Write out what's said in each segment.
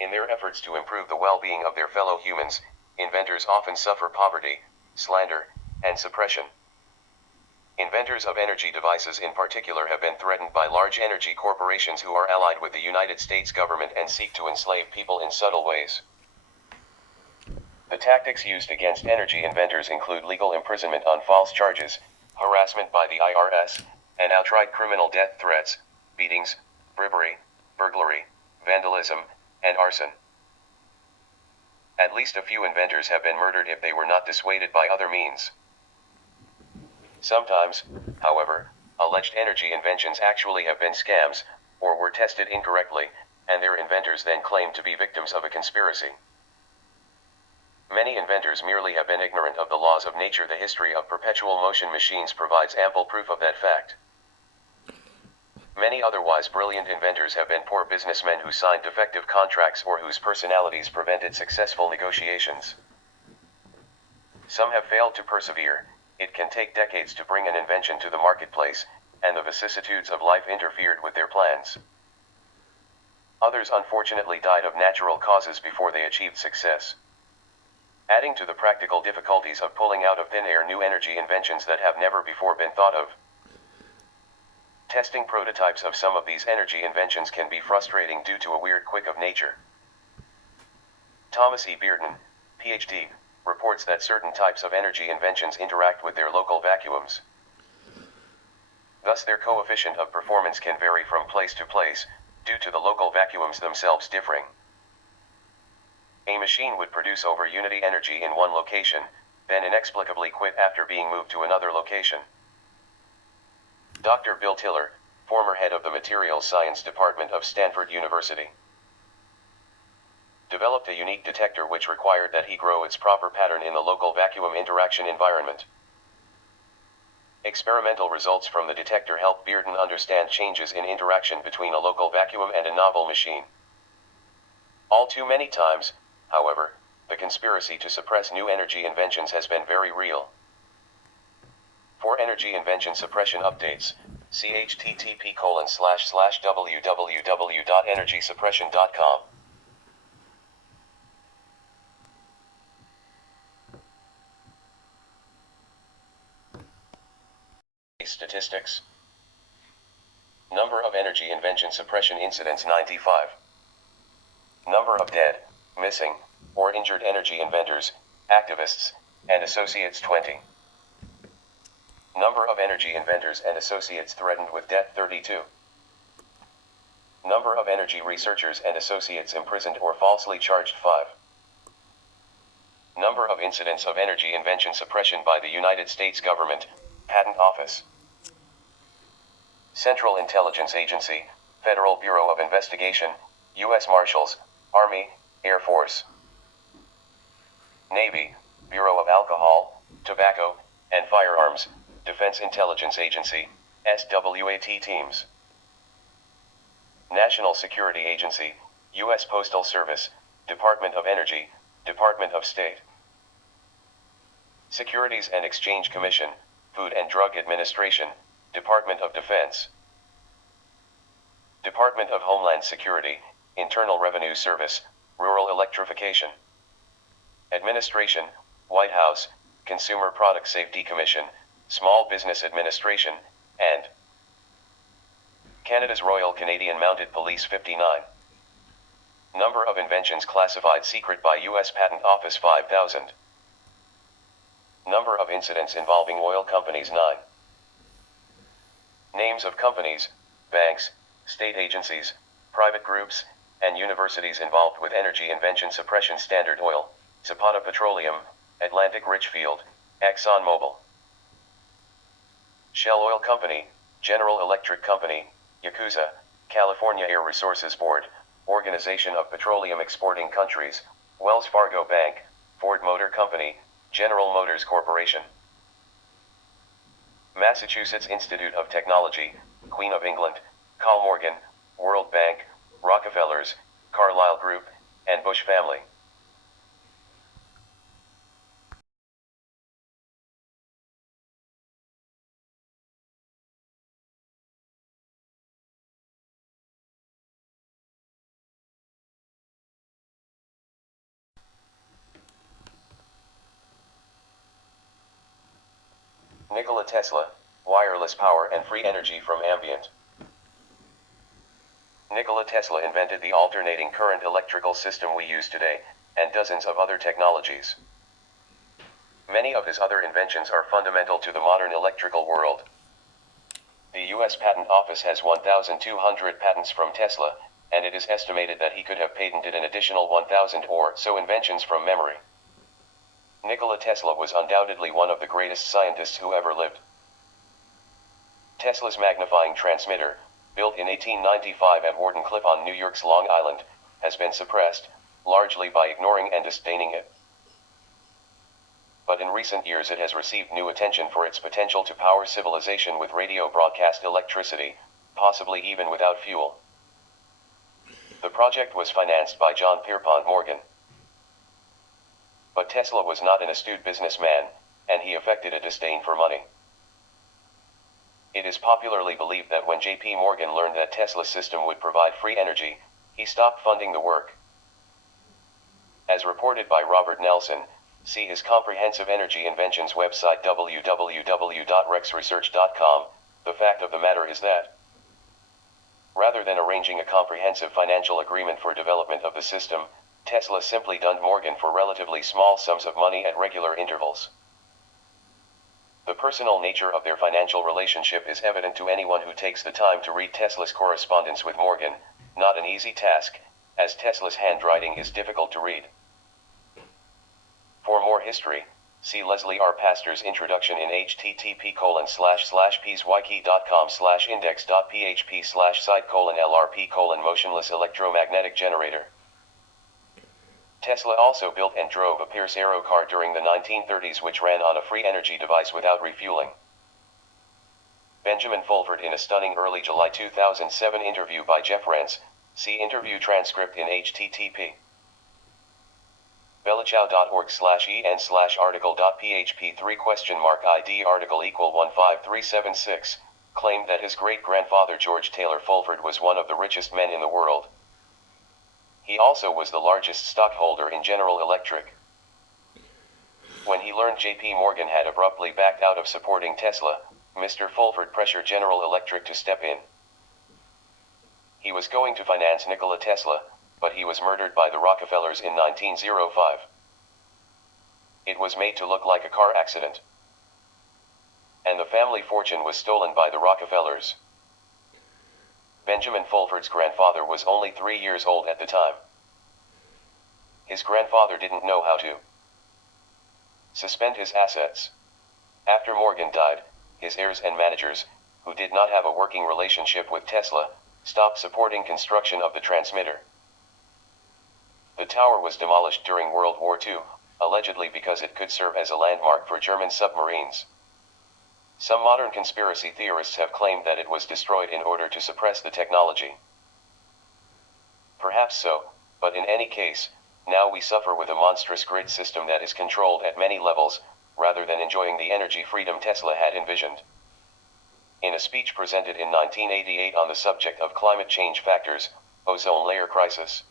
In their efforts to improve the well-being of their fellow humans, inventors often suffer poverty, slander, and suppression. Inventors of energy devices in particular have been threatened by large energy corporations who are allied with the United States government and seek to enslave people in subtle ways. The tactics used against energy inventors include legal imprisonment on false charges, harassment by the IRS, and outright criminal death threats, beatings, bribery, burglary, vandalism, and arson. At least a few inventors have been murdered if they were not dissuaded by other means. Sometimes, however, alleged energy inventions actually have been scams, or were tested incorrectly, and their inventors then claimed to be victims of a conspiracy. Many inventors merely have been ignorant of the laws of nature. The history of perpetual motion machines provides ample proof of that fact. Many otherwise brilliant inventors have been poor businessmen who signed defective contracts or whose personalities prevented successful negotiations. Some have failed to persevere. It can take decades to bring an invention to the marketplace, and the vicissitudes of life interfered with their plans. Others unfortunately died of natural causes before they achieved success, adding to the practical difficulties of pulling out of thin air new energy inventions that have never before been thought of. Testing prototypes of some of these energy inventions can be frustrating due to a weird quirk of nature. Thomas E. Bearden, Ph.D., reports that certain types of energy inventions interact with their local vacuums. Thus their coefficient of performance can vary from place to place, due to the local vacuums themselves differing. A machine would produce over unity energy in one location, then inexplicably quit after being moved to another location. Dr. Bill Tiller, former head of the Materials Science Department of Stanford University, developed a unique detector which required that he grow its proper pattern in the local vacuum interaction environment. Experimental results from the detector helped Bearden understand changes in interaction between a local vacuum and a novel machine. All too many times, however, the conspiracy to suppress new energy inventions has been very real. For energy invention suppression updates, see http://www.energysuppression.com. Statistics. Number of energy invention suppression incidents 95. Number of dead, missing, or injured energy inventors, activists, and associates 20. Number of energy inventors and associates threatened with death 32. Number of energy researchers and associates imprisoned or falsely charged 5. Number of incidents of energy invention suppression by the United States government, Patent Office, Central Intelligence Agency, Federal Bureau of Investigation, U.S. Marshals, Army, Air Force, Navy, Bureau of Alcohol, Tobacco, and Firearms, Defense Intelligence Agency, SWAT teams, National Security Agency, U.S. Postal Service, Department of Energy, Department of State, Securities and Exchange Commission, Food and Drug Administration, Department of Defense, Department of Homeland Security, Internal Revenue Service, Rural Electrification Administration, White House, Consumer Product Safety Commission, Small Business Administration, and Canada's Royal Canadian Mounted Police 59. Number of inventions classified secret by U.S. Patent Office 5,000. Number of incidents involving oil companies 9. Names of companies, banks, state agencies, private groups, and universities involved with energy invention suppression: Standard Oil, Zapata Petroleum, Atlantic Richfield, ExxonMobil, Shell Oil Company, General Electric Company, Yakuza, California Air Resources Board, Organization of Petroleum Exporting Countries, Wells Fargo Bank, Ford Motor Company, General Motors Corporation, Massachusetts Institute of Technology, Queen of England, Carl Morgan, World Bank, Rockefellers, Carlyle Group, and Bush family. Nikola Tesla, wireless power and free energy from ambient. Nikola Tesla invented the alternating current electrical system we use today, and dozens of other technologies. Many of his other inventions are fundamental to the modern electrical world. The U.S. Patent Office has 1,200 patents from Tesla, and it is estimated that he could have patented an additional 1,000 or so inventions from memory. Nikola Tesla was undoubtedly one of the greatest scientists who ever lived. Tesla's magnifying transmitter, built in 1895 at Wardenclyffe on New York's Long Island, has been suppressed, largely by ignoring and disdaining it. But in recent years it has received new attention for its potential to power civilization with radio broadcast electricity, possibly even without fuel. The project was financed by John Pierpont Morgan. But Tesla was not an astute businessman, and he affected a disdain for money. It is popularly believed that when J.P. Morgan learned that Tesla's system would provide free energy, he stopped funding the work. As reported by Robert Nelson, see his comprehensive energy inventions website www.rexresearch.com, the fact of the matter is that, rather than arranging a comprehensive financial agreement for development of the system, Tesla simply dunned Morgan for relatively small sums of money at regular intervals. The personal nature of their financial relationship is evident to anyone who takes the time to read Tesla's correspondence with Morgan, not an easy task, as Tesla's handwriting is difficult to read. For more history, see Leslie R. Pastor's introduction in http://peaswiki.com/index.php/site:/lrp:"motionless electromagnetic generator". Tesla also built and drove a Pierce Aero car during the 1930s which ran on a free energy device without refueling. Benjamin Fulford in a stunning early July 2007 interview by Jeff Rense, see interview transcript in http. bellichow.org/en/article.php3?ID article =15376, claimed that his great-grandfather George Taylor Fulford was one of the richest men in the world. He also was the largest stockholder in General Electric. When he learned J.P. Morgan had abruptly backed out of supporting Tesla, Mr. Fulford pressured General Electric to step in. He was going to finance Nikola Tesla, but he was murdered by the Rockefellers in 1905. It was made to look like a car accident. And the family fortune was stolen by the Rockefellers. Benjamin Fulford's grandfather was only 3 years old at the time. His grandfather didn't know how to suspend his assets. After Morgan died, his heirs and managers, who did not have a working relationship with Tesla, stopped supporting construction of the transmitter. The tower was demolished during World War II, allegedly because it could serve as a landmark for German submarines. Some modern conspiracy theorists have claimed that it was destroyed in order to suppress the technology. Perhaps so, but in any case, now we suffer with a monstrous grid system that is controlled at many levels, rather than enjoying the energy freedom Tesla had envisioned. In a speech presented in 1988 on the subject of climate change factors, ozone layer crisis,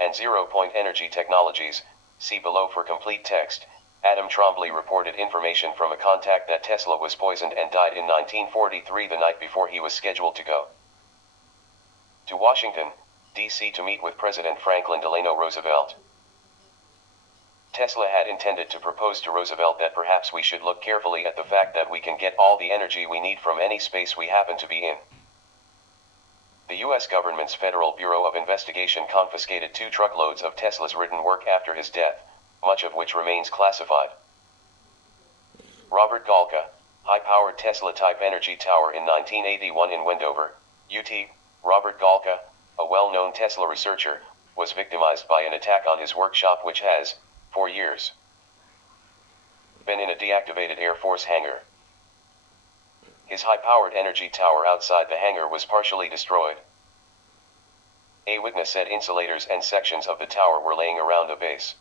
and zero-point energy technologies, see below for complete text, Adam Trombley reported information from a contact that Tesla was poisoned and died in 1943 the night before he was scheduled to go to Washington, D.C. to meet with President Franklin Delano Roosevelt. Tesla had intended to propose to Roosevelt that perhaps we should look carefully at the fact that we can get all the energy we need from any space we happen to be in. The U.S. government's Federal Bureau of Investigation confiscated 2 truckloads of Tesla's written work after his death, much of which remains classified. Robert Galka, high-powered Tesla-type energy tower in 1981 in Wendover, UT. Robert Galka, a well-known Tesla researcher, was victimized by an attack on his workshop which has, for years, been in a deactivated Air Force hangar. His high-powered energy tower outside the hangar was partially destroyed. A witness said insulators and sections of the tower were laying around a base.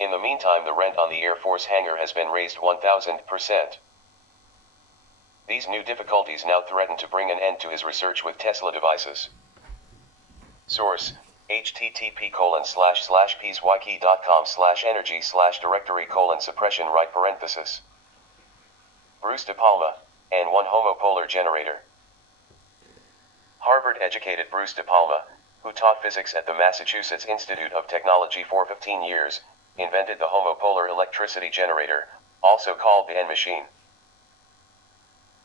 In the meantime, the rent on the Air Force hangar has been raised 1,000%. These new difficulties now threaten to bring an end to his research with Tesla devices. Source: http://pswiki.com/energy/directory:suppression right parenthesis. Bruce De Palma, and 1 homopolar generator. Harvard-educated Bruce De Palma, who taught physics at the Massachusetts Institute of Technology for 15 years, invented the homopolar electricity generator, also called the N-machine,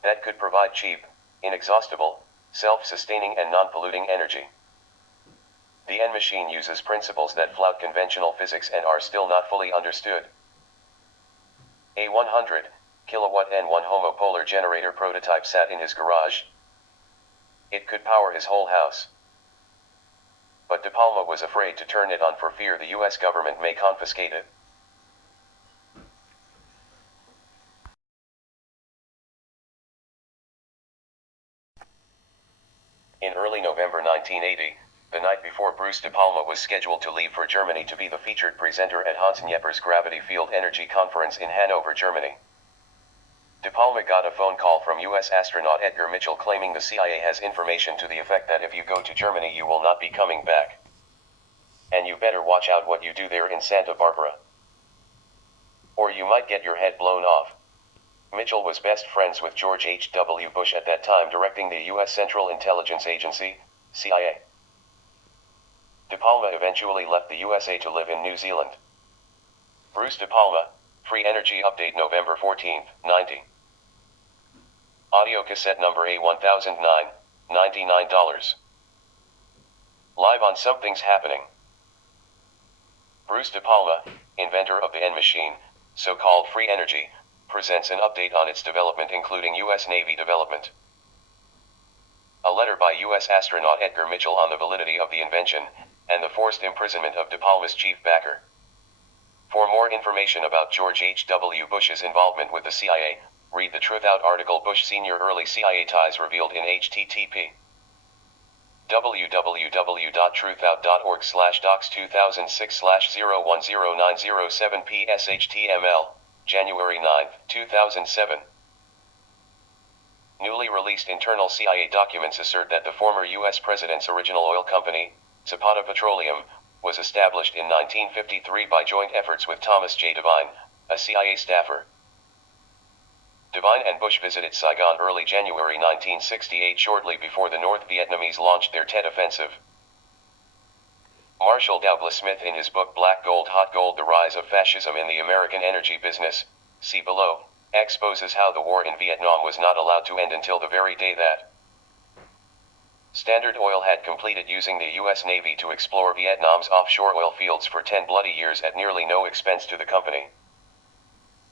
that could provide cheap, inexhaustible, self-sustaining and non-polluting energy. The N-machine uses principles that flout conventional physics and are still not fully understood. A 100 kilowatt N1 homopolar generator prototype sat in his garage. It could power his whole house. But De Palma was afraid to turn it on for fear the US government may confiscate it. In early November 1980, the night before Bruce De Palma was scheduled to leave for Germany to be the featured presenter at Hans Knepper's Gravity Field Energy Conference in Hanover, Germany, De Palma got a phone call from U.S. astronaut Edgar Mitchell claiming the CIA has information to the effect that if you go to Germany you will not be coming back. And you better watch out what you do there in Santa Barbara, or you might get your head blown off. Mitchell was best friends with George H.W. Bush at that time, directing the U.S. Central Intelligence Agency, CIA. De Palma eventually left the USA to live in New Zealand. Bruce De Palma, Free Energy Update November 14, 90. Audio cassette number A1009, $99. Live on Something's Happening. Bruce De Palma, inventor of the N-machine, so-called free energy, presents an update on its development including U.S. Navy development. A letter by U.S. astronaut Edgar Mitchell on the validity of the invention, and the forced imprisonment of De Palma's chief backer. For more information about George H.W. Bush's involvement with the CIA, read the Truth Out article Bush Sr. Early CIA Ties Revealed in http www.truthout.org/docs2006/010907 January 9, 2007. Newly released internal CIA documents assert that the former U.S. president's original oil company, Zapata Petroleum, was established in 1953 by joint efforts with Thomas J. Devine, a CIA staffer. Devine and Bush visited Saigon early January 1968, shortly before the North Vietnamese launched their Tet Offensive. Marshall Douglas Smith, in his book Black Gold Hot Gold: The Rise of Fascism in the American Energy Business, see below, exposes how the war in Vietnam was not allowed to end until the very day that Standard Oil had completed using the U.S. Navy to explore Vietnam's offshore oil fields for 10 bloody years at nearly no expense to the company.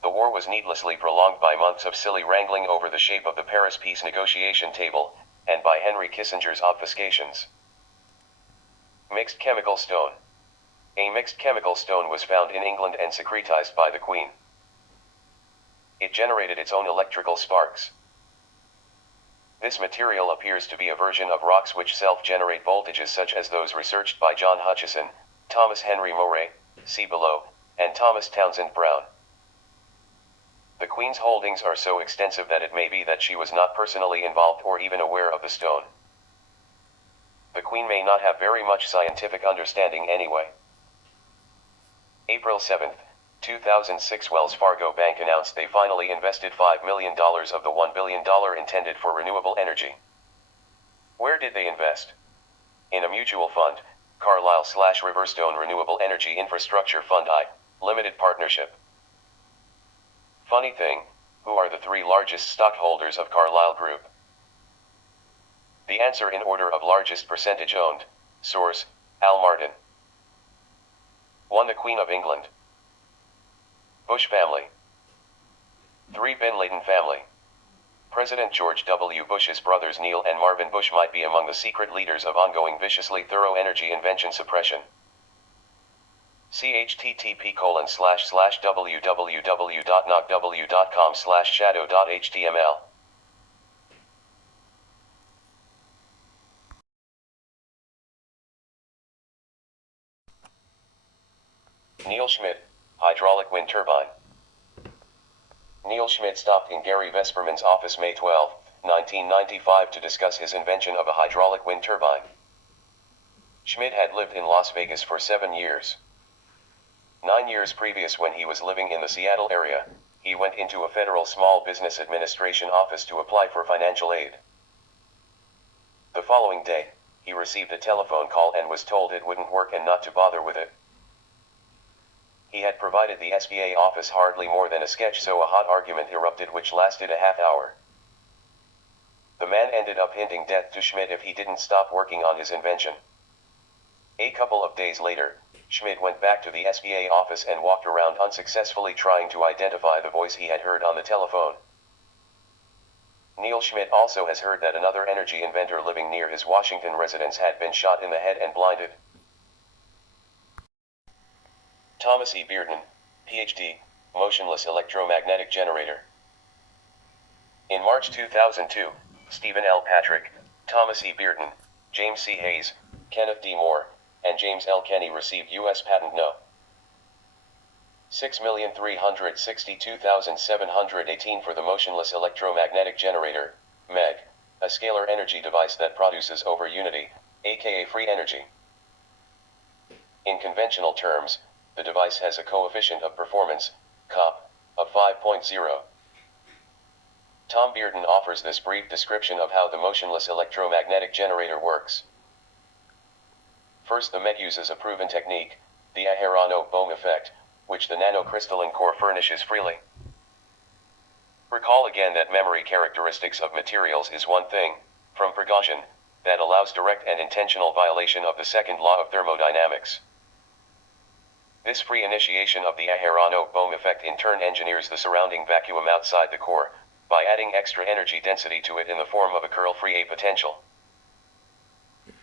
The war was needlessly prolonged by months of silly wrangling over the shape of the Paris peace negotiation table, and by Henry Kissinger's obfuscations. Mixed chemical stone. A mixed chemical stone was found in England and secretized by the Queen. It generated its own electrical sparks. This material appears to be a version of rocks which self-generate voltages such as those researched by John Hutchison, Thomas Henry Moray, see below, and Thomas Townsend Brown. The Queen's holdings are so extensive that it may be that she was not personally involved or even aware of the stone. The Queen may not have very much scientific understanding anyway. April 7, 2006, Wells Fargo Bank announced they finally invested $5 million of the $1 billion intended for renewable energy. Where did they invest? In a mutual fund, Carlyle/Riverstone Renewable Energy Infrastructure Fund I, Limited Partnership. Funny thing, who are the three largest stockholders of Carlyle Group? The answer in order of largest percentage owned. Source, Al Martin. 1. The Queen of England. Bush family. 3. Bin Laden family. President George W. Bush's brothers Neil and Marvin Bush might be among the secret leaders of ongoing viciously thorough energy invention suppression. See http://www.nocw.com/shadow.html. Neil Schmidt, hydraulic wind turbine. Neil Schmidt stopped in Gary Vesperman's office May 12, 1995 to discuss his invention of a hydraulic wind turbine. Schmidt had lived in Las Vegas for 7 years. 9 years previous, when he was living in the Seattle area, he went into a federal Small Business Administration office to apply for financial aid. The following day, he received a telephone call and was told it wouldn't work and not to bother with it. He had provided the SBA office hardly more than a sketch, so a hot argument erupted which lasted a half hour. The man ended up hinting death to Schmidt if he didn't stop working on his invention. A couple of days later, Schmidt went back to the SBA office and walked around unsuccessfully trying to identify the voice he had heard on the telephone. Neil Schmidt also has heard that another energy inventor living near his Washington residence had been shot in the head and blinded. Thomas E. Bearden, Ph.D., Motionless Electromagnetic Generator. In March 2002, Stephen L. Patrick, Thomas E. Bearden, James C. Hayes, Kenneth D. Moore, and James L. Kenny received U.S. Patent No. 6,362,718 for the Motionless Electromagnetic Generator, MEG, a scalar energy device that produces over unity, aka free energy. In conventional terms, the device has a coefficient of performance, COP, of 5.0. Tom Bearden offers this brief description of how the motionless electromagnetic generator works. First, the MEG uses a proven technique, the Aharonov-Bohm effect, which the nanocrystalline core furnishes freely. Recall again that memory characteristics of materials is one thing, from Prigogine, that allows direct and intentional violation of the second law of thermodynamics. This free initiation of the Aharonov-Bohm effect in turn engineers the surrounding vacuum outside the core, by adding extra energy density to it in the form of a curl-free A potential.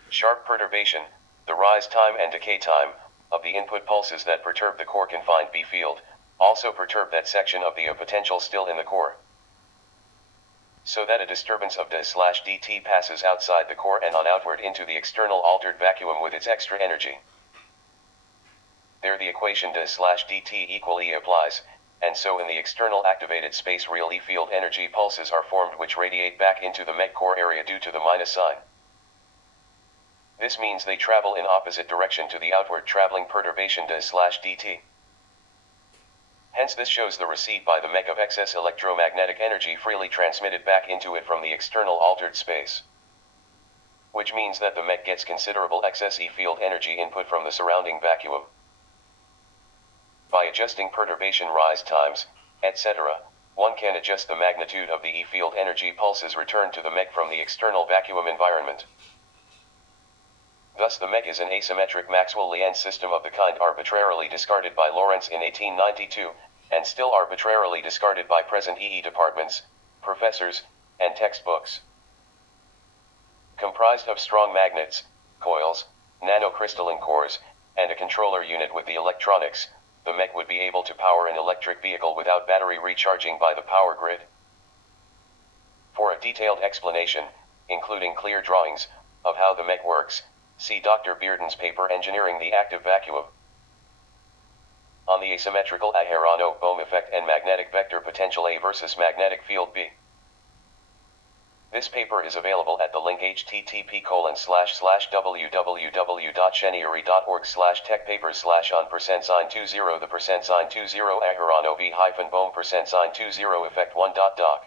Sharp perturbation, the rise time and decay time, of the input pulses that perturb the core confined B field, also perturb that section of the A potential still in the core, so that a disturbance of d/dt passes outside the core and on outward into the external altered vacuum with its extra energy. There the equation d/dt equal E applies, and so in the external activated space real E field energy pulses are formed which radiate back into the MEG core area due to the minus sign. This means they travel in opposite direction to the outward traveling perturbation d/dt. Hence this shows the receipt by the MEG of excess electromagnetic energy freely transmitted back into it from the external altered space. Which means that the MEG gets considerable excess E field energy input from the surrounding vacuum. By adjusting perturbation rise times, etc., one can adjust the magnitude of the E field energy pulses returned to the MEG from the external vacuum environment. Thus the MEG is an asymmetric Maxwell-Lien system of the kind arbitrarily discarded by Lorentz in 1892, and still arbitrarily discarded by present EE departments, professors, and textbooks. Comprised of strong magnets, coils, nanocrystalline cores, and a controller unit with the electronics, the MEG would be able to power an electric vehicle without battery recharging by the power grid. For a detailed explanation, including clear drawings, of how the MEG works, see Dr. Bearden's paper Engineering the Active Vacuum. On the asymmetrical Aharonov-Bohm effect and magnetic vector potential A versus magnetic field B. This paper is available at the link http://www.cheniery.org/techpapers/on%20 the %20 Aharonov-Bohm %20 effect 1.doc.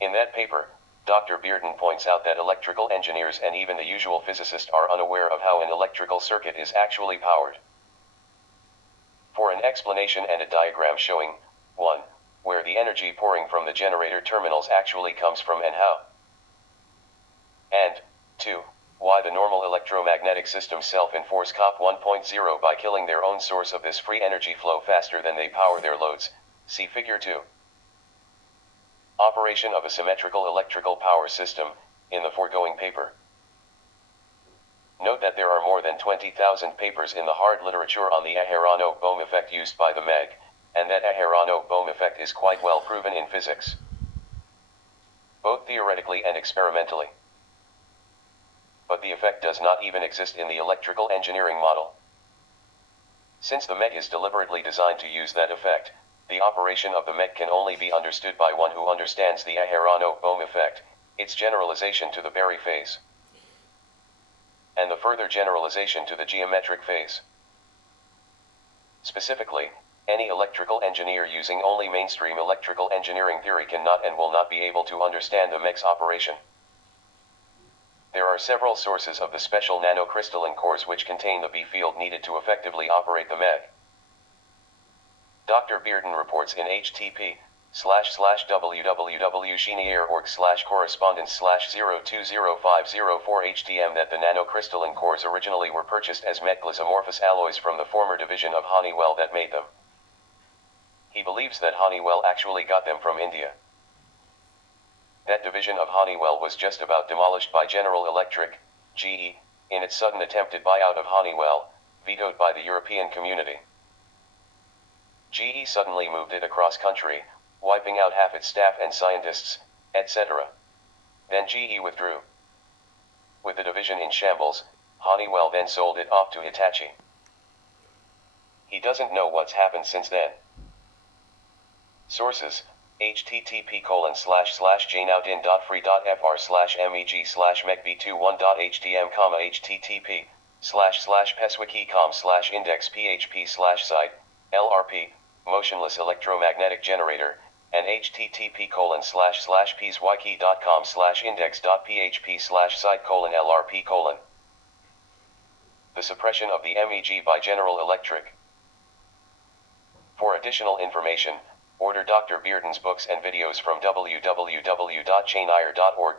In that paper, Dr. Bearden points out that electrical engineers and even the usual physicist are unaware of how an electrical circuit is actually powered. For an explanation and a diagram showing, 1. Where the energy pouring from the generator terminals actually comes from and how. And, 2. Why the normal electromagnetic systems self-enforce COP 1.0 by killing their own source of this free energy flow faster than they power their loads, see Figure 2. Operation of a symmetrical electrical power system, in the foregoing paper. Note that there are more than 20,000 papers in the hard literature on the Aharonov-Bohm effect used by the MEG, and that Aharonov-Bohm effect is quite well proven in physics, both theoretically and experimentally. But the effect does not even exist in the electrical engineering model. Since the MEG is deliberately designed to use that effect, the operation of the MEG can only be understood by one who understands the Aharonov-Bohm effect, its generalization to the Berry phase. and the further generalization to the geometric phase. Specifically, any electrical engineer using only mainstream electrical engineering theory cannot and will not be able to understand the MEG's operation. There are several sources of the special nanocrystalline cores which contain the B field needed to effectively operate the MEG. Dr. Bearden reports in http://www.correspondence/0205004 HTM that the nanocrystalline cores originally were purchased as MEG-less amorphous alloys from the former division of Honeywell that made them. He believes that Honeywell actually got them from India. That division of Honeywell was just about demolished by General Electric, GE, in its sudden attempted buyout of Honeywell, vetoed by the European community. GE suddenly moved it across country, wiping out half its staff and scientists, etc. Then GE withdrew. With the division in shambles, Honeywell then sold it off to Hitachi. He doesn't know what's happened since then. Sources: http://jnoudin.free.fr/meg/meg21.htm, http://peswiki.com/index.php/site, LRP, motionless electromagnetic generator, and http://peswiki.com/index.php/site:/LRP:. The suppression of the MEG by General Electric. For additional information, order Dr. Bearden's books and videos from www.chainire.org.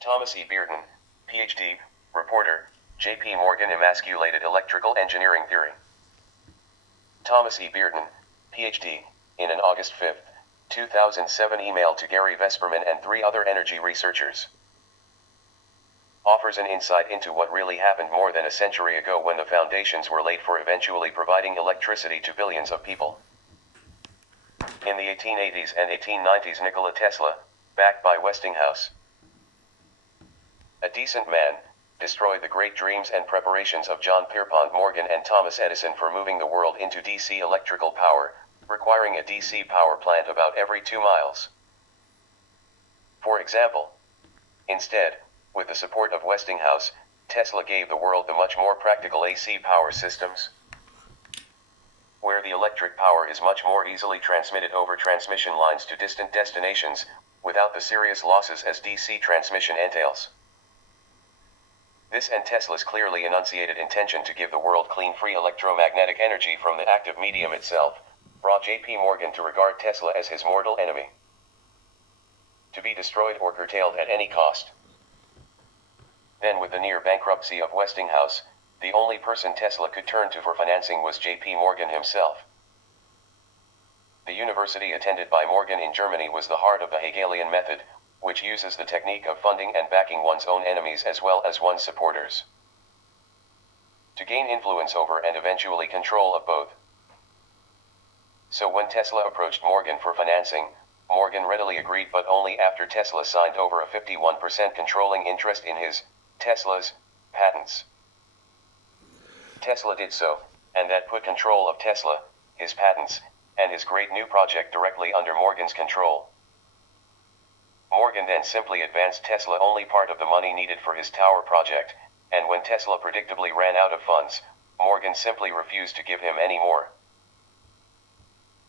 Thomas E. Bearden, Ph.D., reporter, J.P. Morgan Emasculated Electrical Engineering Theory. Thomas E. Bearden, Ph.D., in an August 5, 2007 email to Gary Vesperman and 3 other energy researchers. Offers an insight into what really happened more than a century ago when the foundations were laid for eventually providing electricity to billions of people. In the 1880s and 1890s, Nikola Tesla, backed by Westinghouse, a decent man, destroyed the great dreams and preparations of John Pierpont Morgan and Thomas Edison for moving the world into DC electrical power, requiring a DC power plant about every 2 miles. For example, instead, with the support of Westinghouse, Tesla gave the world the much more practical AC power systems, where the electric power is much more easily transmitted over transmission lines to distant destinations, without the serious losses as DC transmission entails. This and Tesla's clearly enunciated intention to give the world clean free electromagnetic energy from the active medium itself, brought J.P. Morgan to regard Tesla as his mortal enemy, to be destroyed or curtailed at any cost. Then, with the near bankruptcy of Westinghouse, the only person Tesla could turn to for financing was J.P. Morgan himself. The university attended by Morgan in Germany was the heart of the Hegelian method, which uses the technique of funding and backing one's own enemies as well as one's supporters, to gain influence over and eventually control of both. So when Tesla approached Morgan for financing, Morgan readily agreed, but only after Tesla signed over a 51% controlling interest in his, Tesla's, patents. Tesla did so, and that put control of Tesla, his patents, and his great new project directly under Morgan's control. Morgan then simply advanced Tesla only part of the money needed for his tower project, and when Tesla predictably ran out of funds, Morgan simply refused to give him any more.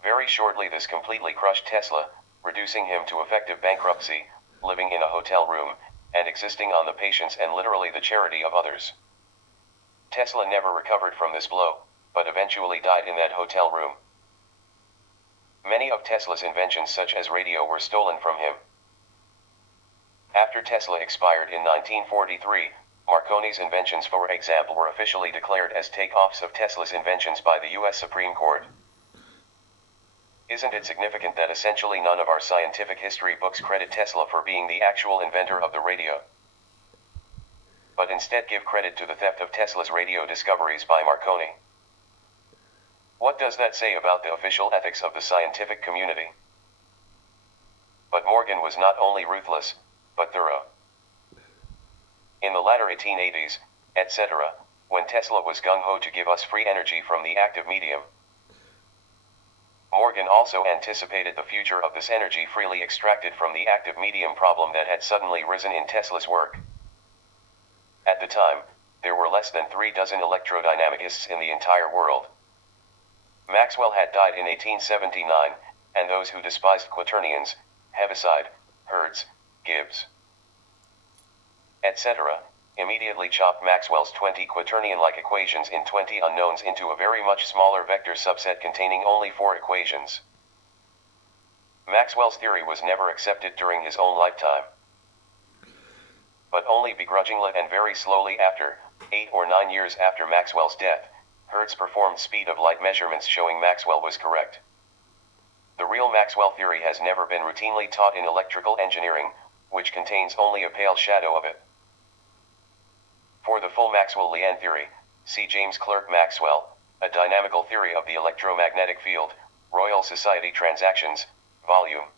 Very shortly this completely crushed Tesla, reducing him to effective bankruptcy, living in a hotel room, and existing on the patience and literally the charity of others. Tesla never recovered from this blow, but eventually died in that hotel room. Many of Tesla's inventions such as radio were stolen from him. After Tesla expired in 1943, Marconi's inventions, for example, were officially declared as takeoffs of Tesla's inventions by the U.S. Supreme Court. Isn't it significant that essentially none of our scientific history books credit Tesla for being the actual inventor of the radio, but instead give credit to the theft of Tesla's radio discoveries by Marconi? What does that say about the official ethics of the scientific community? But Morgan was not only ruthless, but thorough. In the latter 1880s, etc., when Tesla was gung-ho to give us free energy from the active medium, Morgan also anticipated the future of this energy freely extracted from the active medium problem that had suddenly risen in Tesla's work. At the time, there were less than 36 electrodynamicists in the entire world. Maxwell had died in 1879, and those who despised quaternions, Heaviside, Hertz, Gibbs, etc., immediately chopped Maxwell's 20 quaternion-like equations in 20 unknowns into a very much smaller vector subset containing only 4 equations. Maxwell's theory was never accepted during his own lifetime, but only begrudgingly and very slowly after, 8 or 9 years after Maxwell's death, Hertz performed speed of light measurements showing Maxwell was correct. The real Maxwell theory has never been routinely taught in electrical engineering, which contains only a pale shadow of it. For the full Maxwellian theory, see James Clerk Maxwell, A Dynamical Theory of the Electromagnetic Field, Royal Society Transactions, Volume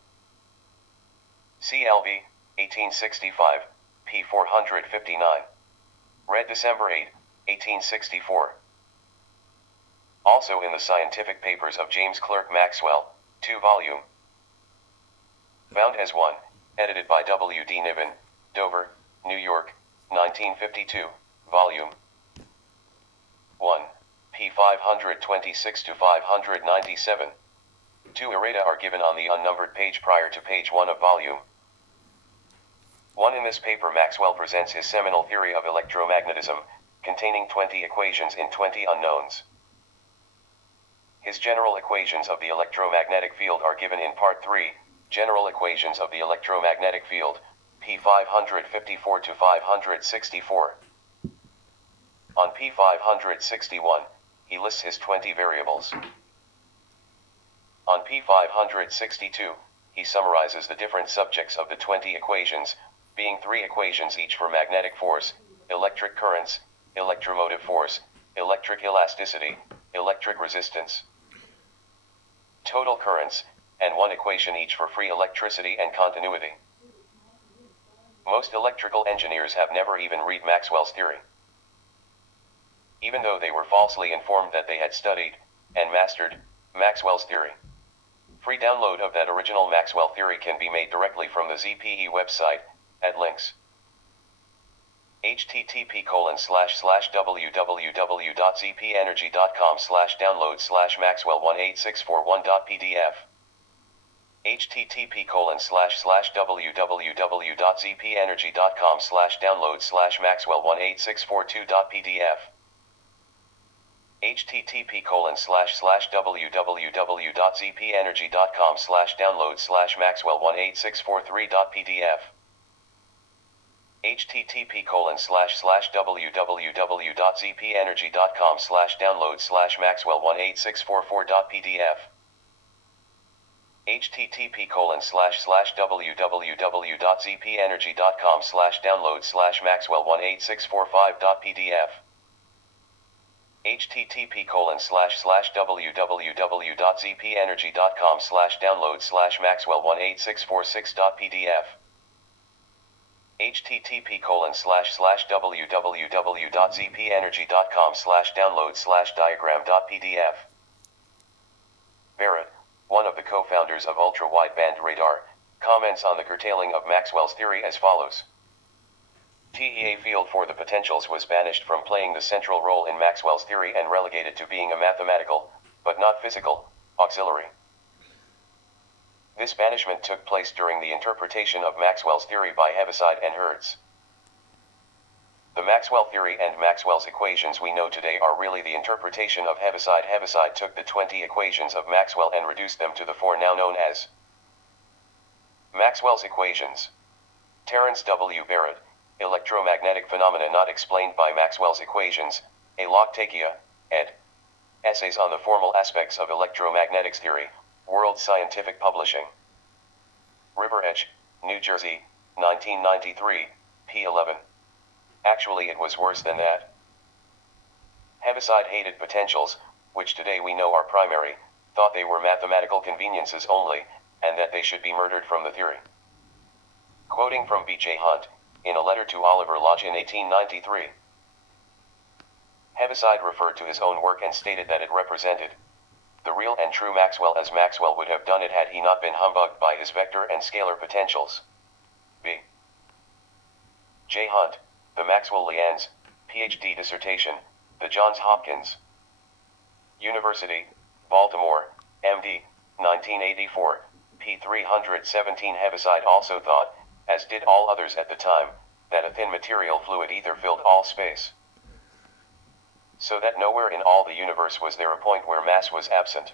CLV, 1865, p. 459. Read December 8, 1864. Also in the Scientific Papers of James Clerk Maxwell, 2 volume. Bound as 1, edited by W. D. Niven, Dover, New York, 1952, volume 1, p. 526 to 597. 2 errata are given on the unnumbered page prior to page 1 of volume 1. In this paper, Maxwell presents his seminal theory of electromagnetism, containing 20 equations in 20 unknowns. His general equations of the electromagnetic field are given in Part 3, General Equations of the Electromagnetic Field, p. 554 to 564. On p. 561, he lists his 20 variables. On p. 562, he summarizes the different subjects of the 20 equations, being 3 equations each for magnetic force, electric currents, electromotive force, electric elasticity, electric resistance, total currents, and 1 equation each for free electricity and continuity. Most electrical engineers have never even read Maxwell's theory, even though they were falsely informed that they had studied and mastered Maxwell's theory. Free download of that original Maxwell theory can be made directly from the ZPE website, at links http://www.zpenergy.com/download/maxwell18641.pdf http://www.zpenergy.com/download/maxwell18642.pdf http://www.zpenergy.com/download/maxwell18643.pdf http://www.zpenergy.com/download/maxwell18644.pdf http://www.zpenergy.com/download/maxwell18645.pdf http://www.zpenergy.com/download/maxwell18646.pdf http://www.zpenergy.com/download/diagram.pdf Barrett, one of the co-founders of ultra-wideband radar, comments on the curtailing of Maxwell's theory as follows. TEA field for the potentials was banished from playing the central role in Maxwell's theory and relegated to being a mathematical, but not physical, auxiliary. This banishment took place during the interpretation of Maxwell's theory by Heaviside and Hertz. The Maxwell theory and Maxwell's equations we know today are really the interpretation of Heaviside. Heaviside took the 20 equations of Maxwell and reduced them to the 4 now known as Maxwell's equations. Terence W. Barrett, Electromagnetic Phenomena Not Explained by Maxwell's Equations, A Loctakia, ed. Essays on the Formal Aspects of Electromagnetics Theory, World Scientific Publishing. River Edge, New Jersey, 1993, p. 11. Actually, it was worse than that. Heaviside hated potentials, which today we know are primary, thought they were mathematical conveniences only, and that they should be murdered from the theory. Quoting from B.J. Hunt, in a letter to Oliver Lodge in 1893, Heaviside referred to his own work and stated that it represented the real and true Maxwell as Maxwell would have done it had he not been humbugged by his vector and scalar potentials. B. J. Hunt, The Maxwellians, Ph.D. dissertation, The Johns Hopkins University, Baltimore, M.D., 1984, p. 317. Heaviside also thought, as did all others at the time, that a thin material fluid ether filled all space, so that nowhere in all the universe was there a point where mass was absent.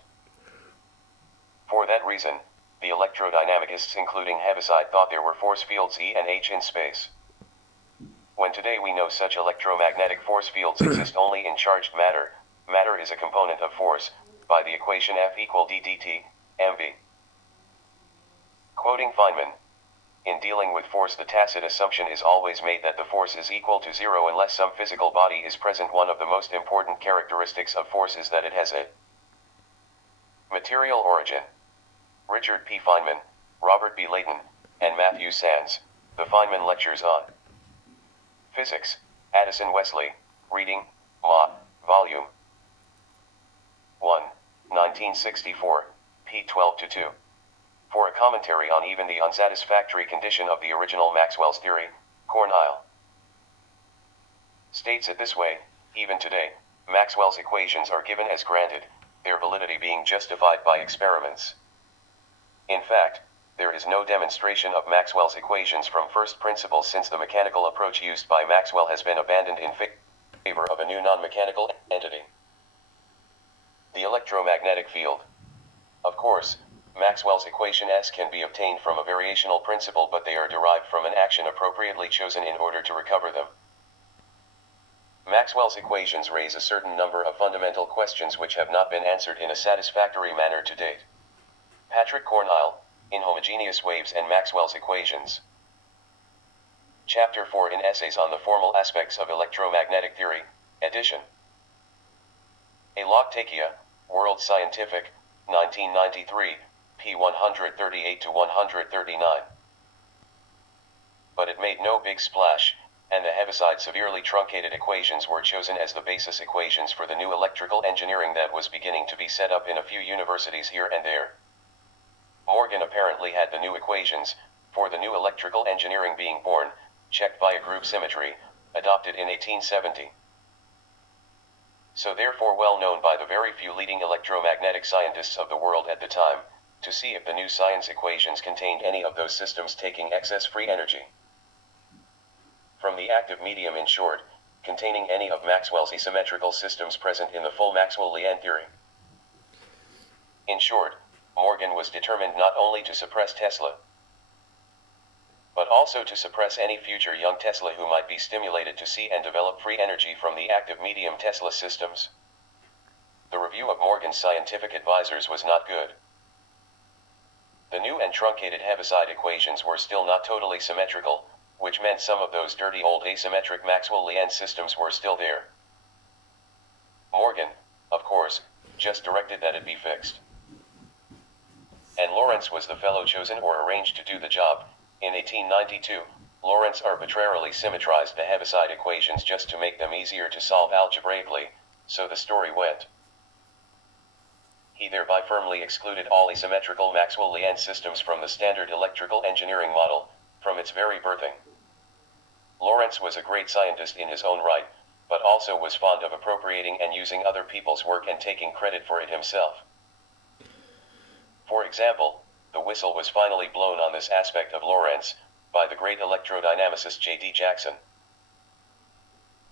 For that reason, the electrodynamicists including Heaviside thought there were force fields E and H in space. When today we know such electromagnetic force fields exist only in charged matter, matter is a component of force, by the equation F equal d dt, mv. Quoting Feynman, in dealing with force the tacit assumption is always made that the force is equal to zero unless some physical body is present. One of the most important characteristics of force is that it has a material origin. Richard P. Feynman, Robert B. Layton, and Matthew Sands, The Feynman Lectures on Physics, Addison Wesley, Reading, Mott, Volume 1, 1964, p. 12-2. For a commentary on even the unsatisfactory condition of the original Maxwell's theory, Cornell states it this way: even today, Maxwell's equations are given as granted, their validity being justified by experiments. In fact, there is no demonstration of Maxwell's equations from first principles since the mechanical approach used by Maxwell has been abandoned in favor of a new non-mechanical entity, the electromagnetic field. Of course, Maxwell's equation S can be obtained from a variational principle, but they are derived from an action appropriately chosen in order to recover them. Maxwell's equations raise a certain number of fundamental questions which have not been answered in a satisfactory manner to date. Patrick Cornell, Inhomogeneous Waves and Maxwell's Equations. Chapter 4 in Essays on the Formal Aspects of Electromagnetic Theory, edition. A Loctakia, World Scientific, 1993, p. 138-139. But it made no big splash, and the Heaviside severely truncated equations were chosen as the basis equations for the new electrical engineering that was beginning to be set up in a few universities here and there. Morgan apparently had the new equations, for the new electrical engineering being born, checked via group symmetry, adopted in 1870. So therefore well known by the very few leading electromagnetic scientists of the world at the time, to see if the new science equations contained any of those systems taking excess free energy from the active medium, in short, containing any of Maxwell's asymmetrical systems present in the full Maxwellian theory. In short, Morgan was determined not only to suppress Tesla, but also to suppress any future young Tesla who might be stimulated to see and develop free energy from the active medium Tesla systems. The review of Morgan's scientific advisors was not good. The new and truncated Heaviside equations were still not totally symmetrical, which meant some of those dirty old asymmetric Maxwellian systems were still there. Morgan, of course, just directed that it be fixed. And Lorentz was the fellow chosen or arranged to do the job. In 1892, Lorentz arbitrarily symmetrized the Heaviside equations just to make them easier to solve algebraically, so the story went. He thereby firmly excluded all asymmetrical Maxwellian systems from the standard electrical engineering model, from its very birthing. Lorentz was a great scientist in his own right, but also was fond of appropriating and using other people's work and taking credit for it himself. For example, the whistle was finally blown on this aspect of Lorentz, by the great electrodynamicist J.D. Jackson.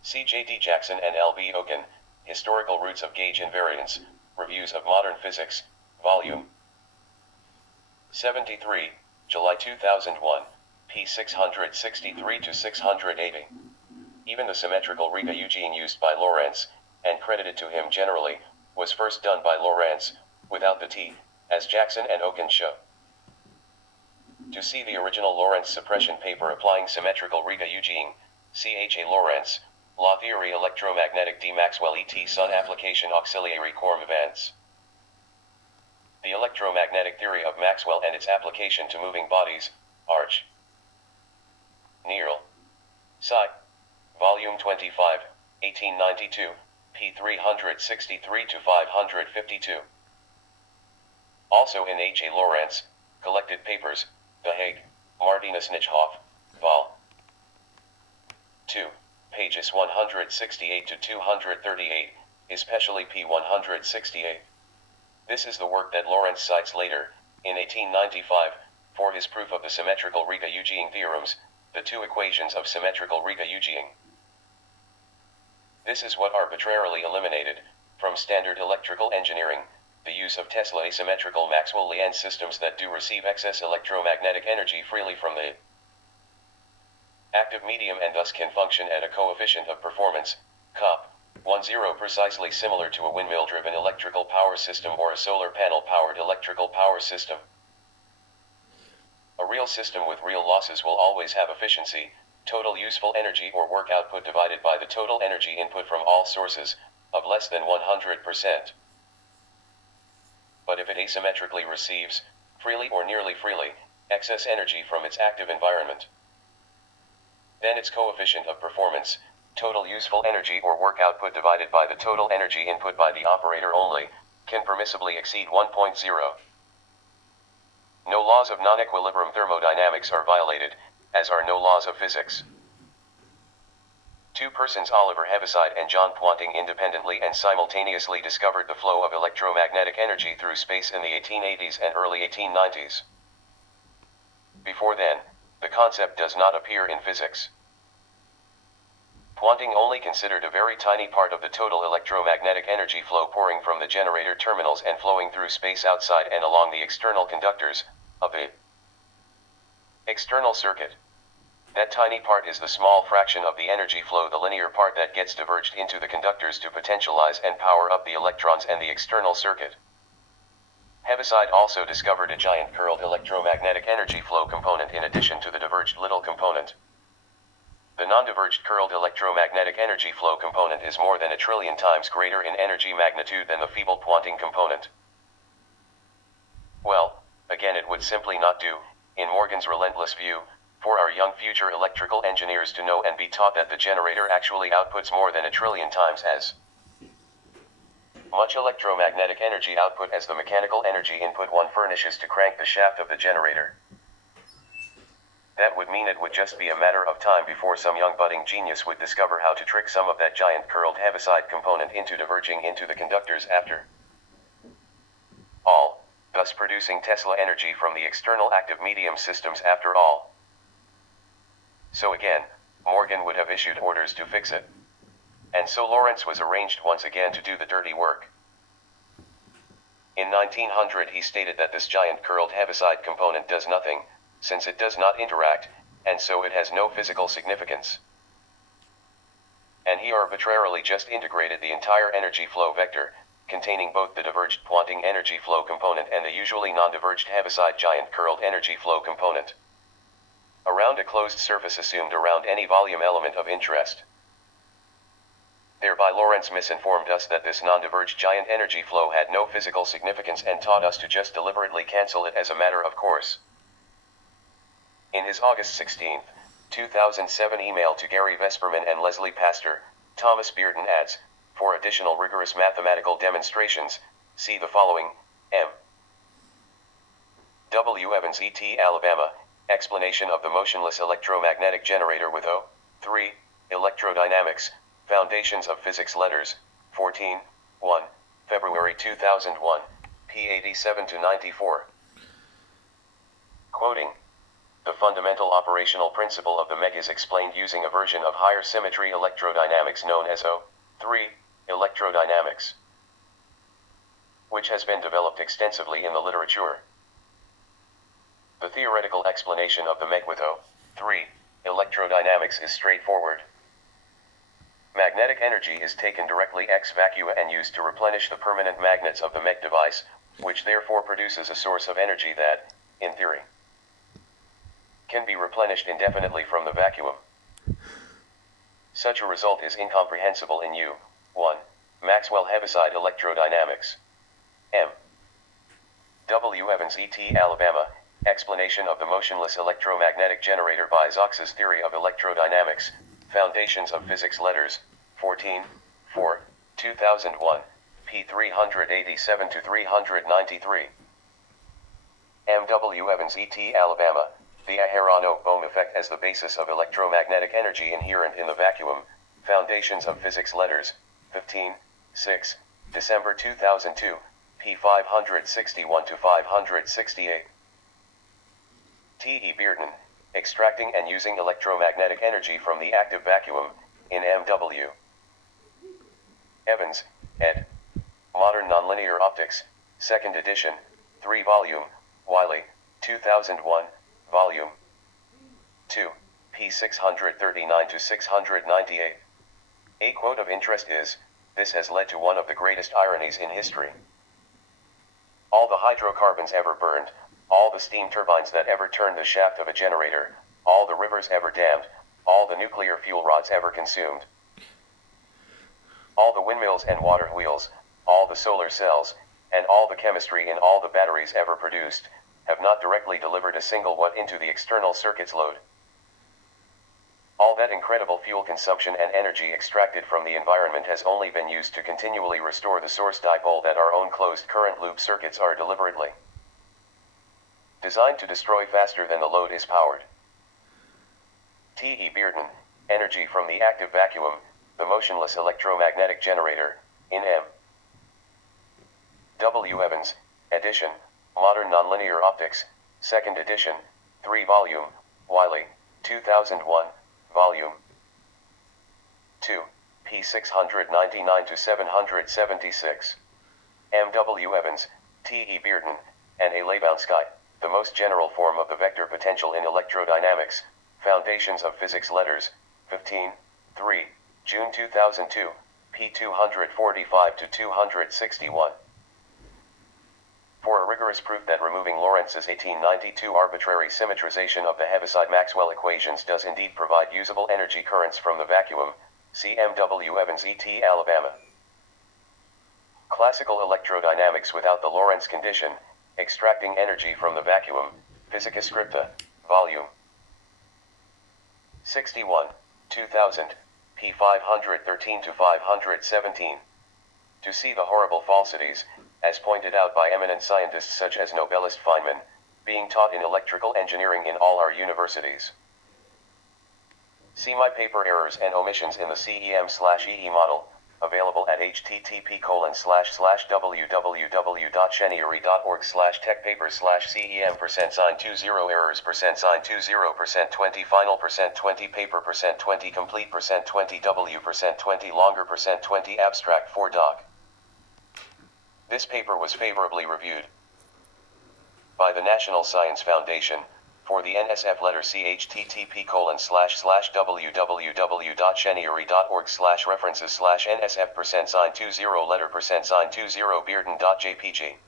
See J.D. Jackson and L.B. Oken, Historical Roots of Gauge Invariance, Reviews of Modern Physics, Volume 73, July 2001, p. 663-680. Even the symmetrical Riga Eugene used by Lorentz, and credited to him generally, was first done by Lorentz, without the T, as Jackson and Oken show. To see the original Lorentz suppression paper applying symmetrical Riga Eugene, see H. A. Lorentz, Law Theory Electromagnetic D. Maxwell et Son Application Auxiliary Corps Events. The Electromagnetic Theory of Maxwell and its Application to Moving Bodies, Arch. Neal. Sci. Volume 25, 1892, p. 363-552. Also in H. A. Lorentz, Collected Papers, The Hague, Martinus Nijhoff, Vol. 2. Pages 168 to 238, especially p. 168. This is the work that Lorentz cites later, in 1895, for his proof of the symmetrical Ricca-Eugene theorems, the two equations of symmetrical Ricca-Eugene. This is what arbitrarily eliminated, from standard electrical engineering, the use of Tesla asymmetrical Maxwellian systems that do receive excess electromagnetic energy freely from the active medium and thus can function at a coefficient of performance, COP, 10 precisely similar to a windmill-driven electrical power system or a solar panel-powered electrical power system. A real system with real losses will always have efficiency, total useful energy or work output divided by the total energy input from all sources, of less than 100%. But if it asymmetrically receives, freely or nearly freely, excess energy from its active environment, then its coefficient of performance, total useful energy or work output divided by the total energy input by the operator only, can permissibly exceed 1.0. No laws of non-equilibrium thermodynamics are violated, as are no laws of physics. Two persons, Oliver Heaviside and John Poynting, independently and simultaneously discovered the flow of electromagnetic energy through space in the 1880s and early 1890s. Before then, the concept does not appear in physics. Poynting only considered a very tiny part of the total electromagnetic energy flow pouring from the generator terminals and flowing through space outside and along the external conductors of the external circuit. That tiny part is the small fraction of the energy flow, the linear part that gets diverged into the conductors to potentialize and power up the electrons and the external circuit. Heaviside also discovered a giant curled electromagnetic energy flow component in addition to the diverged little component. The non-diverged curled electromagnetic energy flow component is more than 1 trillion times greater in energy magnitude than the feeble Poynting component. Well, again, it would simply not do, in Morgan's relentless view, for our young future electrical engineers to know and be taught that the generator actually outputs more than 1 trillion times as much electromagnetic energy output as the mechanical energy input one furnishes to crank the shaft of the generator. That would mean it would just be a matter of time before some young budding genius would discover how to trick some of that giant curled Heaviside component into diverging into the conductors after all, thus producing Tesla energy from the external active medium systems after all. So again, Morgan would have issued orders to fix it. And so Lorentz was arranged once again to do the dirty work. In 1900 he stated that this giant curled Heaviside component does nothing, since it does not interact, and so it has no physical significance. And he arbitrarily just integrated the entire energy flow vector, containing both the diverged Poynting energy flow component and the usually non-diverged Heaviside giant curled energy flow component, around a closed surface assumed around any volume element of interest. Thereby Lorentz misinformed us that this non-diverged giant energy flow had no physical significance and taught us to just deliberately cancel it as a matter of course. In his August 16, 2007 email to Gary Vesperman and Leslie Pastor, Thomas Bearden adds, for additional rigorous mathematical demonstrations, see the following, M. W. Evans et Alabama, Explanation of the Motionless Electromagnetic Generator with O. 3, Electrodynamics, Foundations of Physics Letters, 14, 1, February 2001, p. 87-94. Quoting, the fundamental operational principle of the MEG is explained using a version of higher symmetry electrodynamics known as O3 electrodynamics, which has been developed extensively in the literature. The theoretical explanation of the MEG with O3 electrodynamics is straightforward. Magnetic energy is taken directly ex vacua and used to replenish the permanent magnets of the MEG device, which therefore produces a source of energy that, in theory, can be replenished indefinitely from the vacuum. Such a result is incomprehensible in U1 Maxwell-Heaviside electrodynamics. M. W. Evans et Alabama, Explanation of the Motionless Electromagnetic Generator by Zox's Theory of Electrodynamics, Foundations of Physics Letters, 14, 4, 2001, p. 387-393. M.W. Evans et Alabama, the Aharonov-Bohm effect as the basis of electromagnetic energy inherent in the vacuum, Foundations of Physics Letters, 15, 6, December 2002, p. 561-568. T. E. Bearden, Extracting and Using Electromagnetic Energy from the Active Vacuum, in M.W. Evans, ed. Modern Nonlinear Optics, 2nd edition, 3 volume, Wiley, 2001, volume 2, p. 639-698. A quote of interest is, "This has led to one of the greatest ironies in history. All the hydrocarbons ever burned, all the steam turbines that ever turned the shaft of a generator, all the rivers ever dammed, all the nuclear fuel rods ever consumed, all the windmills and water wheels, all the solar cells, and all the chemistry in all the batteries ever produced, have not directly delivered a single watt into the external circuit's load. All that incredible fuel consumption and energy extracted from the environment has only been used to continually restore the source dipole that our own closed current loop circuits are deliberately designed to destroy faster than the load is powered." T. E. Bearden, Energy from the Active Vacuum, the Motionless Electromagnetic Generator, in M. W. Evans, edition, Modern Nonlinear Optics, 2nd edition, 3 volume, Wiley, 2001, volume 2, p. 699-776. M. W. Evans, T. E. Bearden, and A. Lebowski, The Most General Form of the Vector Potential in Electrodynamics, Foundations of Physics Letters, 15, 3, June 2002, p. 245-261. For a rigorous proof that removing Lorenz's 1892 arbitrary symmetrization of the Heaviside-Maxwell equations does indeed provide usable energy currents from the vacuum, see M.W. Evans et Alabama. Classical Electrodynamics without the Lorentz condition, Extracting Energy from the Vacuum, Physica Scripta, Volume 61, 2000, p. 513-517. To see the horrible falsities, as pointed out by eminent scientists such as Nobelist Feynman, being taught in electrical engineering in all our universities. See my paper Errors and Omissions in the CEM/EE model, available at http://www.chenery.org/techpapers/CEM%20 errors %20 final %20 paper %20 complete %20 W %20 longer %20 abstract for doc. This paper was favorably reviewed by the National Science Foundation. For the NSF letter, see http://www.chenery.org/references/NSF%20 letter %20 Bearden.jpg.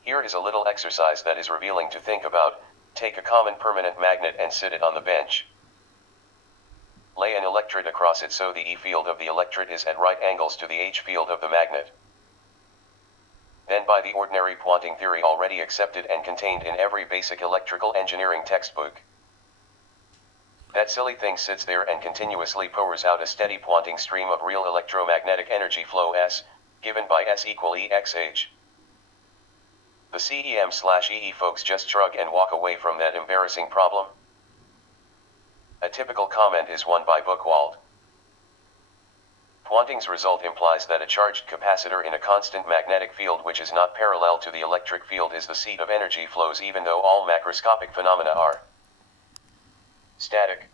Here is a little exercise that is revealing to think about. Take a common permanent magnet and sit it on the bench. Lay an electrode across it so the E field of the electrode is at right angles to the H field of the magnet. Then, by the ordinary Poynting theory already accepted and contained in every basic electrical engineering textbook, that silly thing sits there and continuously pours out a steady Poynting stream of real electromagnetic energy flow S, given by S equal EXH. The CEM/EE folks just shrug and walk away from that embarrassing problem. A typical comment is one by Buchwald. Poynting's result implies that a charged capacitor in a constant magnetic field which is not parallel to the electric field is the seat of energy flows, even though all macroscopic phenomena are static.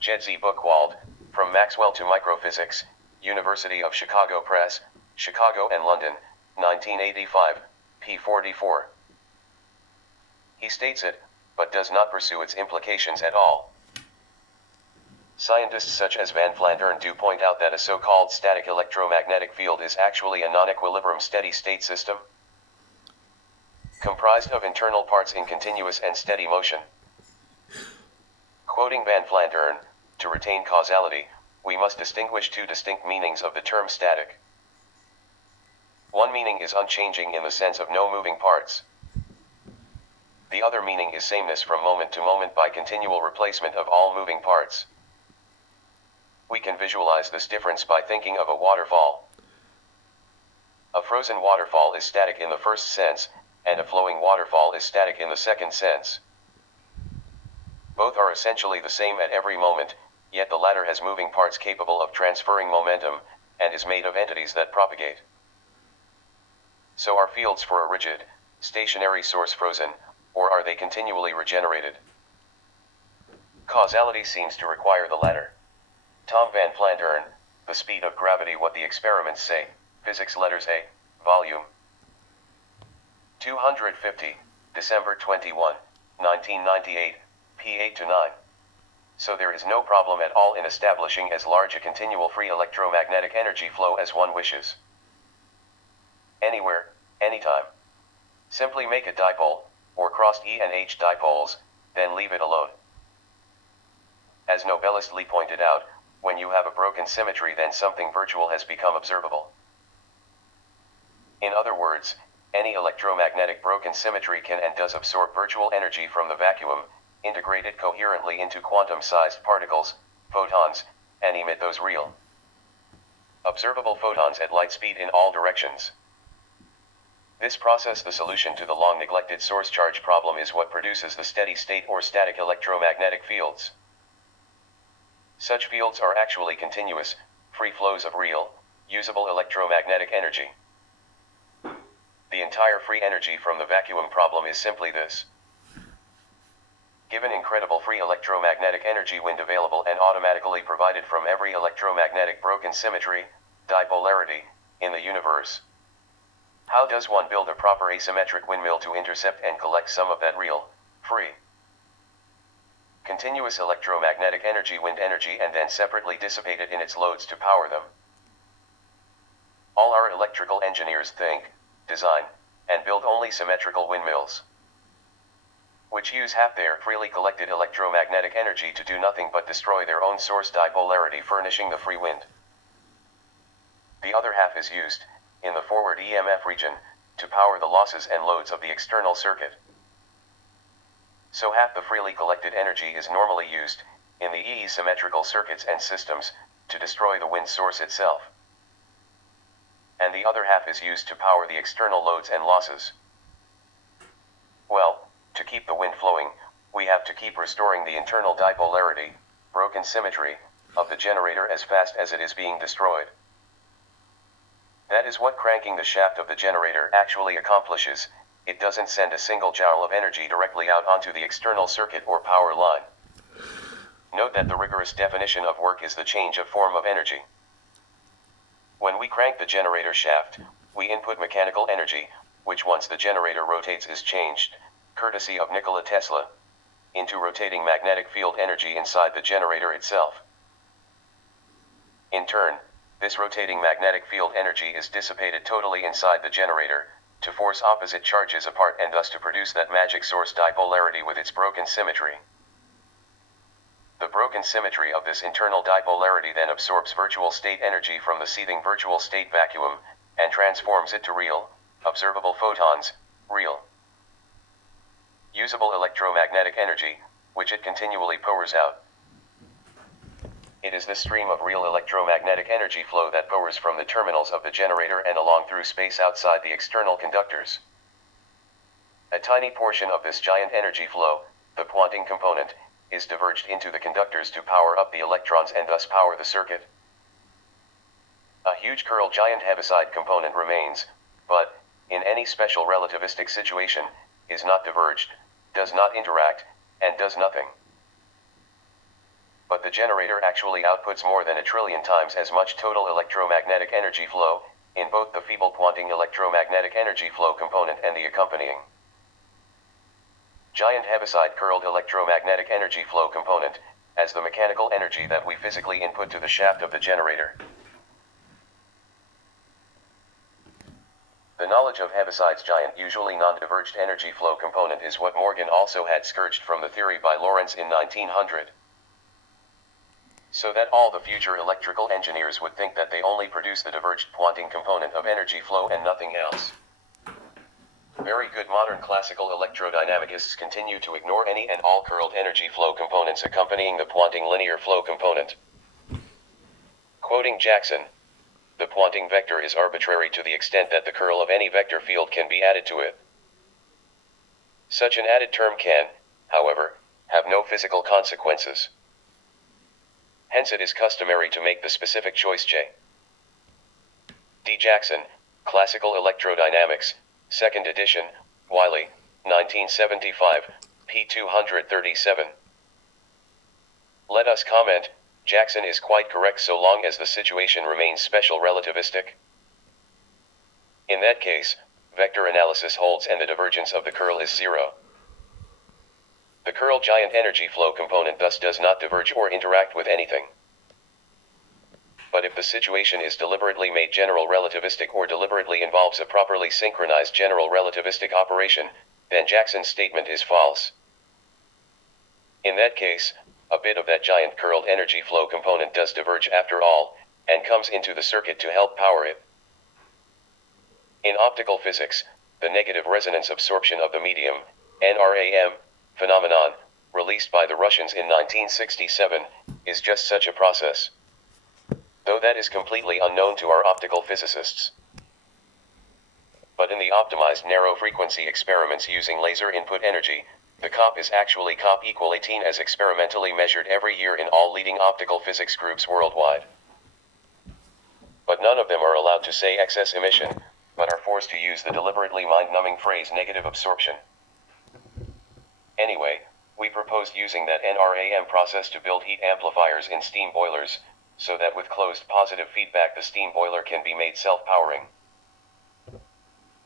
Jedzi Buchwald, From Maxwell to Microphysics, University of Chicago Press, Chicago and London, 1985, p. 44. He states it, but does not pursue its implications at all. Scientists such as Van Flandern do point out that a so-called static electromagnetic field is actually a non-equilibrium steady-state system, comprised of internal parts in continuous and steady motion. Quoting Van Flandern, to retain causality, we must distinguish two distinct meanings of the term static. One meaning is unchanging in the sense of no moving parts. The other meaning is sameness from moment to moment by continual replacement of all moving parts. We can visualize this difference by thinking of a waterfall. A frozen waterfall is static in the first sense, and a flowing waterfall is static in the second sense. Both are essentially the same at every moment, yet the latter has moving parts capable of transferring momentum, and is made of entities that propagate. So are fields for a rigid, stationary source frozen, or are they continually regenerated? Causality seems to require the latter. Tom Van Plantern, The Speed of Gravity, What the Experiments Say, Physics Letters A, Volume 250, December 21, 1998, p. 8-9. So there is no problem at all in establishing as large a continual free electromagnetic energy flow as one wishes. Anywhere, anytime. Simply make a dipole, or crossed E and H dipoles, then leave it alone. As Nobelist Lee pointed out, when you have a broken symmetry, then something virtual has become observable. In other words, any electromagnetic broken symmetry can and does absorb virtual energy from the vacuum, integrate it coherently into quantum-sized particles, photons, and emit those real, observable photons at light speed in all directions. This process, the solution to the long-neglected source charge problem, is what produces the steady-state or static electromagnetic fields. Such fields are actually continuous, free flows of real, usable electromagnetic energy. The entire free energy from the vacuum problem is simply this. Given incredible free electromagnetic energy, wind available and automatically provided from every electromagnetic broken symmetry, dipolarity, in the universe. How does one build a proper asymmetric windmill to intercept and collect some of that real, free, continuous electromagnetic energy, wind energy, and then separately dissipate it in its loads to power them? All our electrical engineers think, design, and build only symmetrical windmills, which use half their freely collected electromagnetic energy to do nothing but destroy their own source dipolarity, furnishing the free wind. The other half is used, in the forward EMF region, to power the losses and loads of the external circuit. So half the freely collected energy is normally used, in the EE symmetrical circuits and systems, to destroy the wind source itself. And the other half is used to power the external loads and losses. Well, to keep the wind flowing, we have to keep restoring the internal dipolarity, broken symmetry, of the generator as fast as it is being destroyed. That is what cranking the shaft of the generator actually accomplishes. It doesn't send a single joule of energy directly out onto the external circuit or power line. Note that the rigorous definition of work is the change of form of energy. When we crank the generator shaft, we input mechanical energy, which once the generator rotates is changed, courtesy of Nikola Tesla, into rotating magnetic field energy inside the generator itself. In turn, this rotating magnetic field energy is dissipated totally inside the generator, to force opposite charges apart and thus to produce that magic source dipolarity with its broken symmetry. The broken symmetry of this internal dipolarity then absorbs virtual state energy from the seething virtual state vacuum, and transforms it to real, observable photons, real, usable electromagnetic energy, which it continually pours out. It is this stream of real electromagnetic energy flow that pours from the terminals of the generator and along through space outside the external conductors. A tiny portion of this giant energy flow, the Poynting component, is diverged into the conductors to power up the electrons and thus power the circuit. A huge curl giant heaviside component remains, but, in any special relativistic situation, is not diverged, does not interact, and does nothing. But the generator actually outputs more than 1 trillion times as much total electromagnetic energy flow, in both the feeble Poynting electromagnetic energy flow component and the accompanying giant heaviside curled electromagnetic energy flow component, as the mechanical energy that we physically input to the shaft of the generator. The knowledge of Heaviside's giant, usually non-diverged energy flow component is what Morgan also had scourged from the theory by Lorentz in 1900. So that all the future electrical engineers would think that they only produce the diverged Poynting component of energy flow and nothing else. Very good modern classical electrodynamicists continue to ignore any and all curled energy flow components accompanying the Poynting linear flow component. Quoting Jackson, "The Poynting vector is arbitrary to the extent that the curl of any vector field can be added to it. Such an added term can, however, have no physical consequences. Hence it is customary to make the specific choice J. D. Jackson, Classical Electrodynamics, 2nd edition, Wiley, 1975, p. 237. Let us comment, Jackson is quite correct so long as the situation remains special relativistic. In that case, vector analysis holds and the divergence of the curl is zero. The curl giant energy flow component thus does not diverge or interact with anything. But if the situation is deliberately made general relativistic or deliberately involves a properly synchronized general relativistic operation, then Jackson's statement is false. In that case, a bit of that giant curled energy flow component does diverge after all, and comes into the circuit to help power it. In optical physics, the negative resonance absorption of the medium, NRAM, phenomenon, released by the Russians in 1967, is just such a process. Though that is completely unknown to our optical physicists. But in the optimized narrow-frequency experiments using laser input energy, the COP is actually COP equal 18 as experimentally measured every year in all leading optical physics groups worldwide. But none of them are allowed to say excess emission, but are forced to use the deliberately mind-numbing phrase negative absorption. Anyway, we proposed using that NRAM process to build heat amplifiers in steam boilers, so that with closed positive feedback the steam boiler can be made self-powering.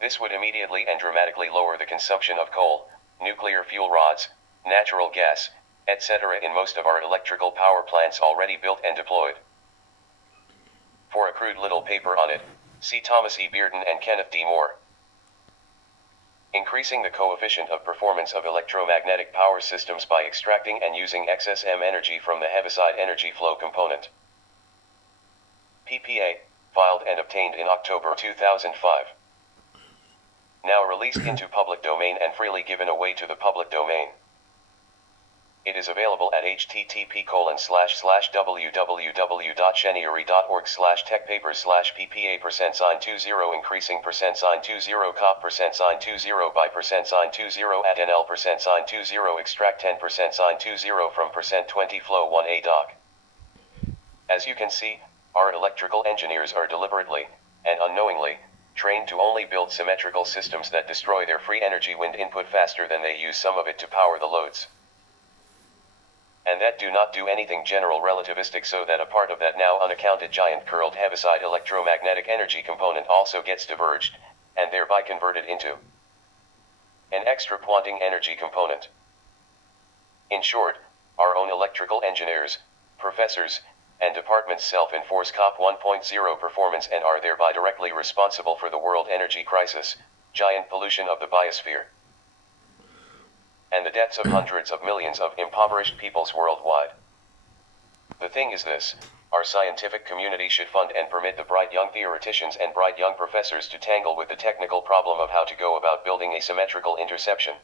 This would immediately and dramatically lower the consumption of coal, nuclear fuel rods, natural gas, etc. in most of our electrical power plants already built and deployed. For a crude little paper on it, see Thomas E. Bearden and Kenneth D. Moore. Increasing the coefficient of performance of electromagnetic power systems by extracting and using excess M energy from the heaviside energy flow component. PPA, filed and obtained in October 2005. Now released into public domain and freely given away to the public domain. It is available at http://www.chenieri.org/techpapers/ppa%20 increasing %20 cop %20 by %20 at nl %20 extract 10 %20 from %20 flow 1a doc. As you can see, our electrical engineers are deliberately, and unknowingly, trained to only build symmetrical systems that destroy their free energy wind input faster than they use some of it to power the loads. And that do not do anything general relativistic so that a part of that now unaccounted giant curled heaviside electromagnetic energy component also gets diverged, and thereby converted into an extra Poynting energy component. In short, our own electrical engineers, professors, and departments self-enforce COP 1.0 performance and are thereby directly responsible for the world energy crisis, giant pollution of the biosphere, and the deaths of hundreds of millions of impoverished peoples worldwide. The thing is this, our scientific community should fund and permit the bright young theoreticians and bright young professors to tangle with the technical problem of how to go about building asymmetrical interception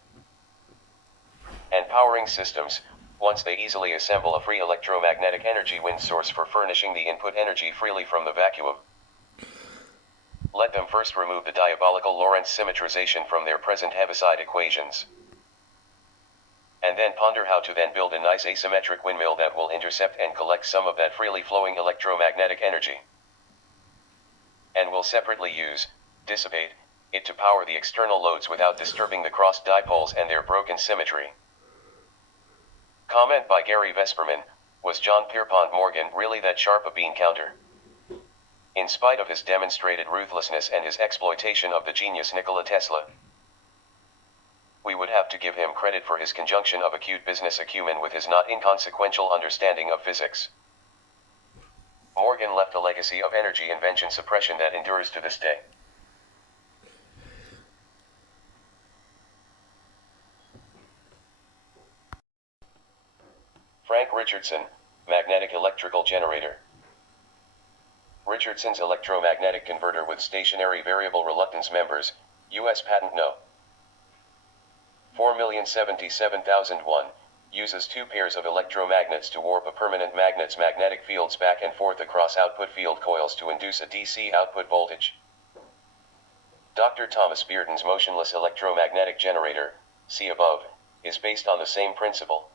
and powering systems, once they easily assemble a free electromagnetic energy wind source for furnishing the input energy freely from the vacuum. Let them first remove the diabolical Lorentz symmetrization from their present heaviside equations, and then ponder how to then build a nice asymmetric windmill that will intercept and collect some of that freely flowing electromagnetic energy, and will separately use, dissipate, it to power the external loads without disturbing the crossed dipoles and their broken symmetry. Comment by Gary Vesperman, was John Pierpont Morgan really that sharp a bean counter? In spite of his demonstrated ruthlessness and his exploitation of the genius Nikola Tesla, we would have to give him credit for his conjunction of acute business acumen with his not inconsequential understanding of physics. Morgan left a legacy of energy invention suppression that endures to this day. Frank Richardson, Magnetic Electrical Generator. Richardson's electromagnetic converter with stationary variable reluctance members, U.S. Patent No. 4,077,001, uses two pairs of electromagnets to warp a permanent magnet's magnetic fields back and forth across output field coils to induce a DC output voltage. Dr. Thomas Bearden's motionless electromagnetic generator, see above, is based on the same principle.